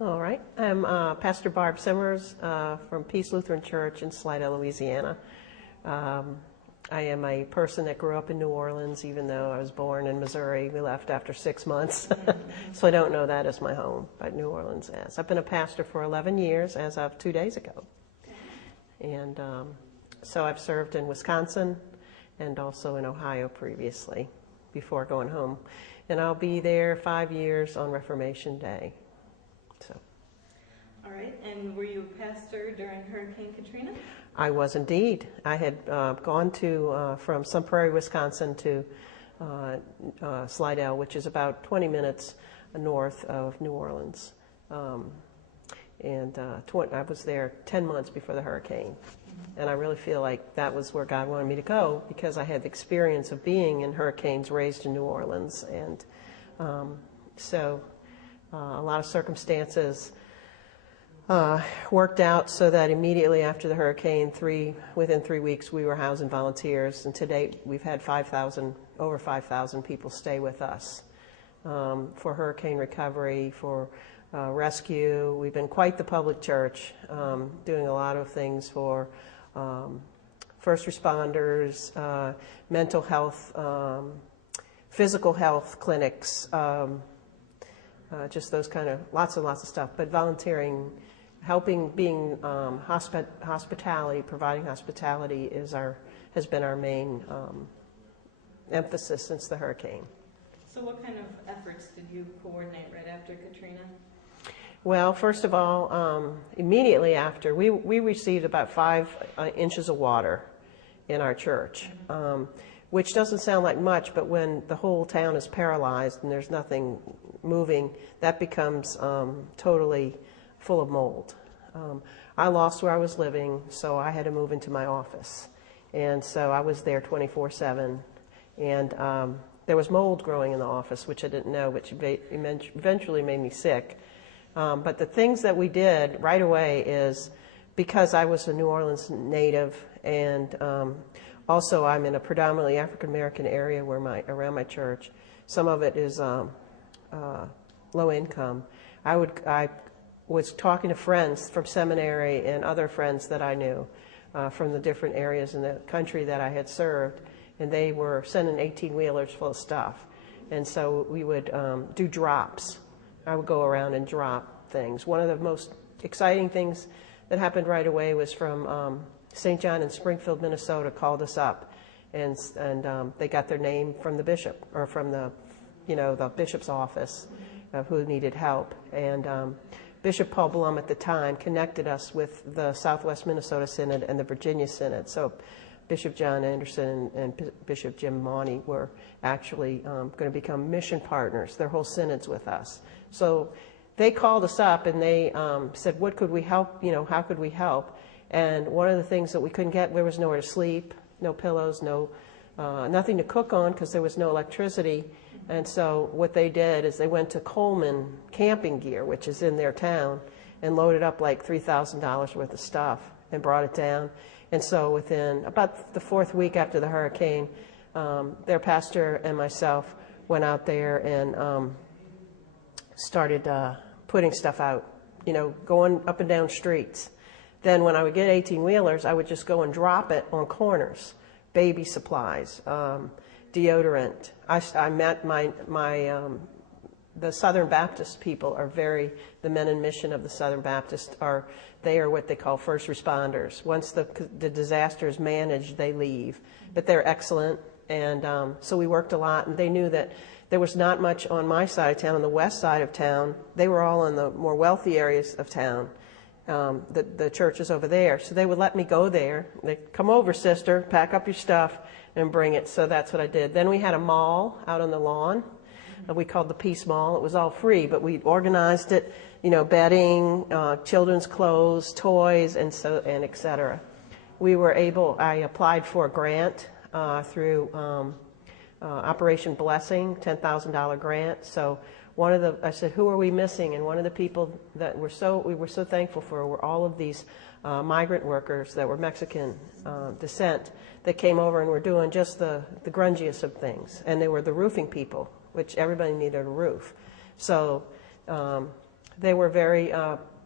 All right. I'm Pastor Barb Simmers from Peace Lutheran Church in Slidell, Louisiana. I am a person that grew up in New Orleans, even though I was born in Missouri. We left after 6 months, so I don't know that as my home, but New Orleans is. I've been a pastor for 11 years as of 2 days ago. And so I've served in Wisconsin and also in Ohio previously before going home. And I'll be there 5 years on Reformation Day. So. All right, and were you a pastor during Hurricane Katrina? I was indeed. I had gone from Sun Prairie, Wisconsin to Slidell, which is about 20 minutes north of New Orleans. I was there 10 months before the hurricane. And I really feel like that was where God wanted me to go because I had the experience of being in hurricanes raised in New Orleans. And so a lot of circumstances worked out so that immediately after the hurricane, within 3 weeks, we were housing volunteers. And to date, we've had over 5,000 people stay with us for hurricane recovery, for rescue. We've been quite the public church, doing a lot of things for first responders, mental health, physical health clinics, just those kind of lots of stuff. But volunteering, helping, being hospitality, providing hospitality has been our main emphasis since the hurricane. So what kind of efforts did you coordinate right after Katrina? Well, first of all, immediately after, we received about 5 inches of water in our church, which doesn't sound like much, but when the whole town is paralyzed and there's nothing moving, that becomes totally full of mold. I lost where I was living, so I had to move into my office. And so I was there 24/7, and there was mold growing in the office, which I didn't know, which eventually made me sick. But the things that we did right away is, because I was a New Orleans native, and also I'm in a predominantly African-American area around my church. Some of it is low income. I was talking to friends from seminary and other friends that I knew from the different areas in the country that I had served, and they were sending 18-wheelers full of stuff. And so we would do drops. I would go around and drop things. One of the most exciting things that happened right away was from St. John in Springfield, Minnesota, called us up, and they got their name from the bishop, or from the bishop's office of who needed help. And Bishop Paul Blum at the time connected us with the Southwest Minnesota Synod and the Virginia Synod. So Bishop John Anderson and Bishop Jim Mauney were actually going to become mission partners. Their whole synod's with us. So they called us up and they said, what could we help, how could we help? And one of the things that we couldn't get, there was nowhere to sleep, no pillows, nothing to cook on because there was no electricity. And so what they did is they went to Coleman Camping Gear, which is in their town, and loaded up like $3,000 worth of stuff and brought it down. And so within about the 4th week after the hurricane, their pastor and myself went out there and started putting stuff out, going up and down streets. Then when I would get 18-wheelers, I would just go and drop it on corners, baby supplies, deodorant. I met the Southern Baptist people the men in mission of the Southern Baptist they are what they call first responders. Once the disaster is managed, they leave. But they're excellent, and so we worked a lot, and they knew that there was not much on my side of town. On the west side of town, they were all in the more wealthy areas of town, the churches over there. So they would let me go there. They'd come over, sister, pack up your stuff and bring it. So that's what I did. Then we had a mall out on the lawn that we called the Peace Mall. It was all free, but we organized it, bedding, children's clothes, toys, and et cetera. I applied for a grant through Operation Blessing, $10,000 grant. So I said, who are we missing? And one of the people that we were so thankful for were all of these migrant workers that were Mexican descent that came over and were doing just the grungiest of things. And they were the roofing people, which everybody needed a roof. So They were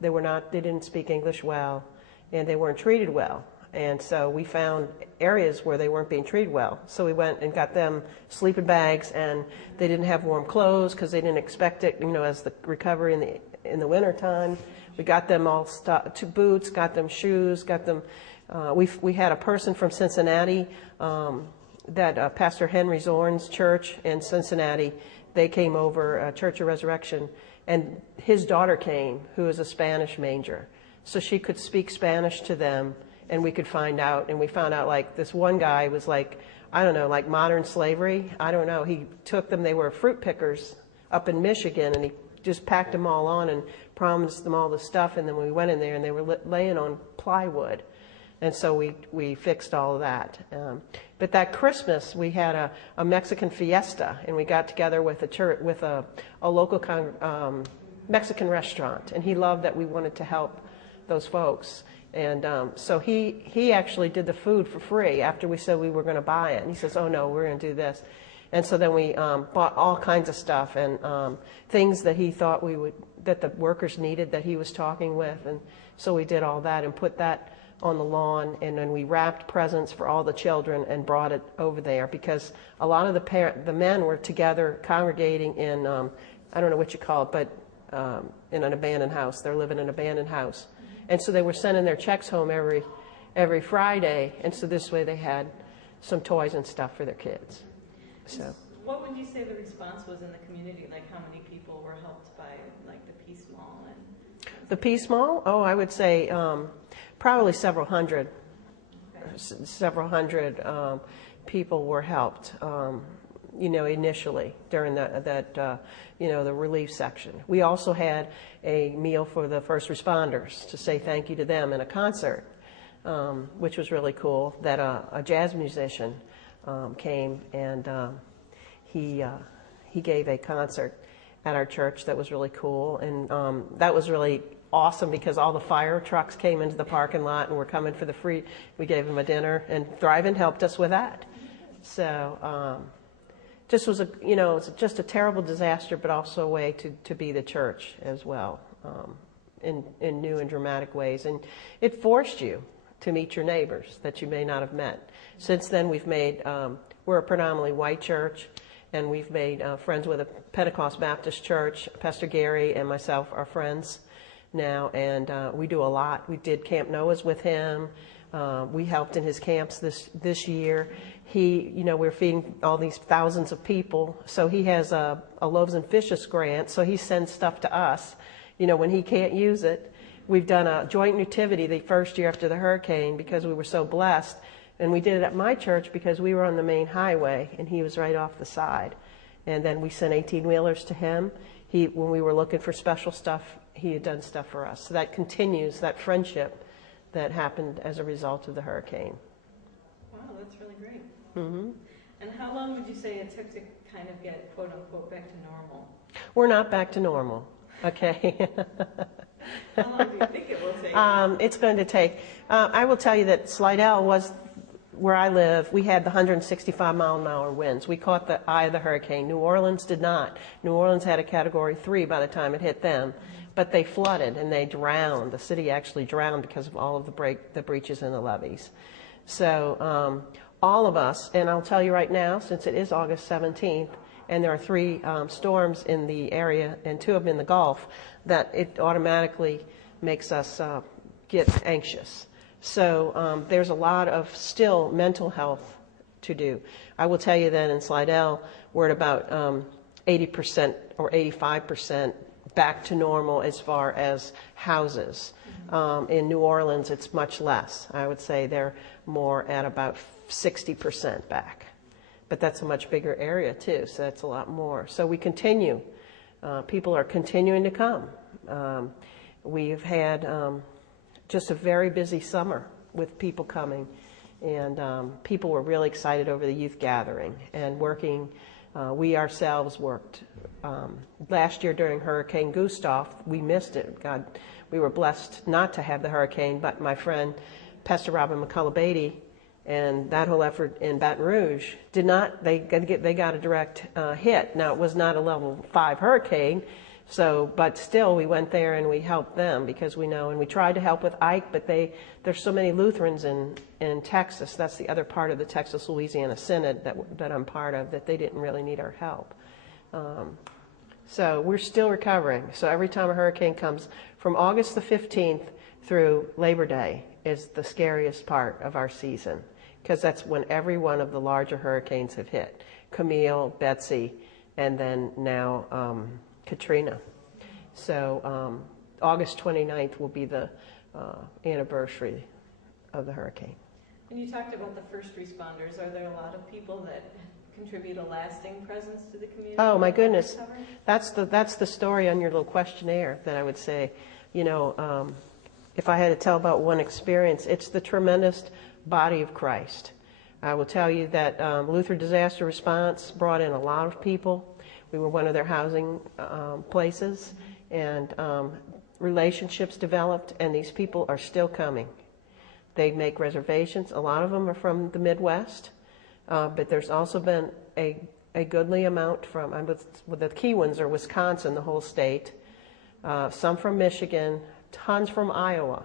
they didn't speak English well, and they weren't treated well. And so we found areas where they weren't being treated well. So we went and got them sleeping bags, and they didn't have warm clothes because they didn't expect it, as the recovery in the winter time. We got them all to boots, got them shoes, got them. We had a person from Cincinnati, that Pastor Henry Zorn's church in Cincinnati. They came over, Church of Resurrection, and his daughter came, who is a Spanish major, so she could speak Spanish to them. And we could find out, and we found out like this one guy was like, I don't know, like modern slavery. I don't know. He took them, they were fruit pickers up in Michigan, and he just packed them all on and promised them all the stuff. And then we went in there, and they were laying on plywood. And so we fixed all of that. But that Christmas, we had a Mexican fiesta, and we got together with a local Mexican restaurant. And he loved that we wanted to help those folks. And so he actually did the food for free after we said we were going to buy it. And he says, oh, no, we're going to do this. And so then we bought all kinds of stuff and things that he thought that the workers needed that he was talking with. And so we did all that and put that on the lawn. And then we wrapped presents for all the children and brought it over there because a lot of the men were together congregating in, I don't know what you call it, but in an abandoned house. They're living in an abandoned house. And so they were sending their checks home every Friday, and so this way they had some toys and stuff for their kids. So, what would you say the response was in the community? Like, how many people were helped by like the Peace Mall and the Peace Mall? Oh, I would say probably several hundred. Okay. Several hundred people were helped. Initially during the relief section. We also had a meal for the first responders to say thank you to them in a concert, which was really cool, that a jazz musician came and he gave a concert at our church that was really cool. And that was really awesome because all the fire trucks came into the parking lot and were coming for the free. We gave them a dinner, and Thrive-In helped us with that. So this was just a terrible disaster, but also a way to be the church as well, in new and dramatic ways. And it forced you to meet your neighbors that you may not have met. Since then, we're a predominantly white church, and we've made friends with a Pentecost Baptist church. Pastor Gary and myself are friends now, and we do a lot. We did Camp Noah's with him. We helped in his camps this year. We're feeding all these thousands of people. So he has a Loaves and Fishes grant. So he sends stuff to us, when he can't use it. We've done a joint nativity the first year after the hurricane because we were so blessed. And we did it at my church because we were on the main highway and he was right off the side. And then we sent 18-wheelers to him. When we were looking for special stuff, he had done stuff for us. So that continues, that friendship that happened as a result of the hurricane. Wow, that's really great. Mm-hmm. And how long would you say it took to kind of get, quote unquote, back to normal? We're not back to normal, okay? How long do you think it will take? It's going to take, I will tell you that Slidell was where I live. We had the 165-mile-an-hour winds. We caught the eye of the hurricane. New Orleans did not. New Orleans had a Category 3 by the time it hit them. But they flooded and they drowned. The city actually drowned because of all of the breaches in the levees. So all of us, and I'll tell you right now, since it is August 17th, and there are 3 storms in the area and 2 of them in the Gulf, that it automatically makes us get anxious. So there's a lot of still mental health to do. I will tell you that in Slidell, we're at about 80% or 85% back to normal as far as houses. In New Orleans, it's much less. I would say they're more at about 60% back. But that's a much bigger area too, so that's a lot more. So we continue. People are continuing to come. We've had just a very busy summer with people coming, and people were really excited over the youth gathering and working. We ourselves worked. Last year during Hurricane Gustav, we missed it. God, we were blessed not to have the hurricane, but my friend, Pastor Robin McCullough-Beatty, and that whole effort in Baton Rouge did not, they got a direct hit. Now, it was not a level 5 hurricane, So, but still, we went there and we helped them because we know, and we tried to help with Ike, but there's so many Lutherans in Texas. That's the other part of the Texas-Louisiana Synod that I'm part of, that they didn't really need our help. So we're still recovering. So every time a hurricane comes, from August the 15th through Labor Day is the scariest part of our season, because that's when every one of the larger hurricanes have hit. Camille, Betsy, and then now Katrina. So August 29th will be the anniversary of the hurricane. And you talked about the first responders. Are there a lot of people that contribute a lasting presence to the community? Oh my goodness, that's the story on your little questionnaire that I would say. You know, if I had to tell about one experience, it's the tremendous body of Christ. I will tell you that Luther Disaster Response brought in a lot of people. We were one of their housing places, and relationships developed, and these people are still coming. They make reservations. A lot of them are from the Midwest, but there's also been a goodly amount from, the key ones are Wisconsin, the whole state, some from Michigan, tons from Iowa.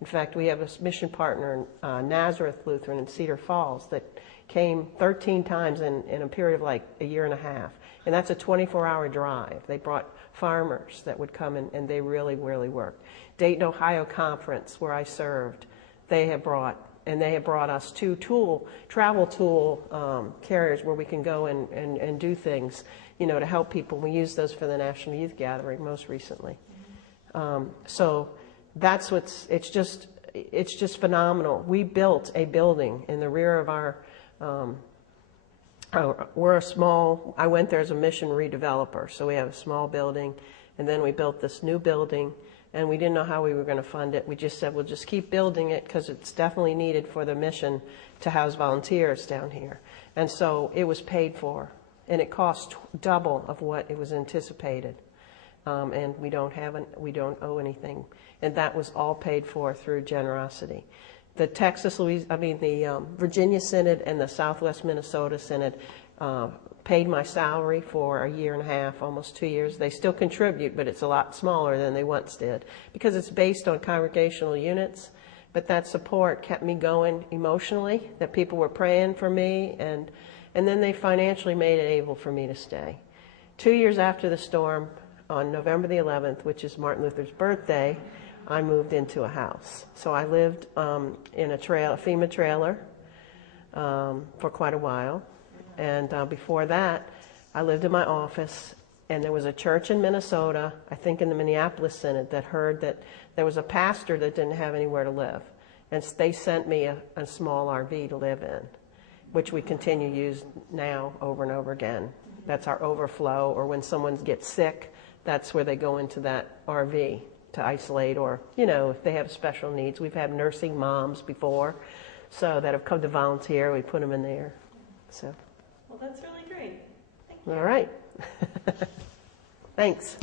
In fact, we have a mission partner, Nazareth Lutheran in Cedar Falls, that came 13 times in a period of like a year and a half. And that's a 24-hour drive. They brought farmers that would come and they really, really worked. Dayton, Ohio Conference, where I served, they have brought us two travel tool carriers where we can go and do things, you know, to help people. We used those for the National Youth Gathering most recently. So that's it's just phenomenal. We built a building in the rear of our, I went there as a mission redeveloper, so we have a small building, and then we built this new building, and we didn't know how we were going to fund it. We just said, we'll just keep building it because it's definitely needed for the mission to house volunteers down here. And so it was paid for, and it cost double of what it was anticipated. And we don't owe anything. And that was all paid for through generosity. The the Virginia Synod and the Southwest Minnesota Synod paid my salary for a year and a half, almost 2 years. They still contribute, but it's a lot smaller than they once did because it's based on congregational units. But that support kept me going emotionally, that people were praying for me, and then they financially made it able for me to stay. 2 years after the storm, on November the 11th, which is Martin Luther's birthday, I moved into a house. So I lived in a FEMA trailer for quite a while. And before that, I lived in my office, and there was a church in Minnesota, I think in the Minneapolis Synod, that heard that there was a pastor that didn't have anywhere to live. And they sent me a small RV to live in, which we continue to use now over and over again. That's our overflow, or when someone gets sick, that's where they go into that RV to isolate, or, you know, if they have special needs. We've had nursing moms before, so that have come to volunteer. We put them in there. So. Well, that's really great. Thank you. All right. Thanks.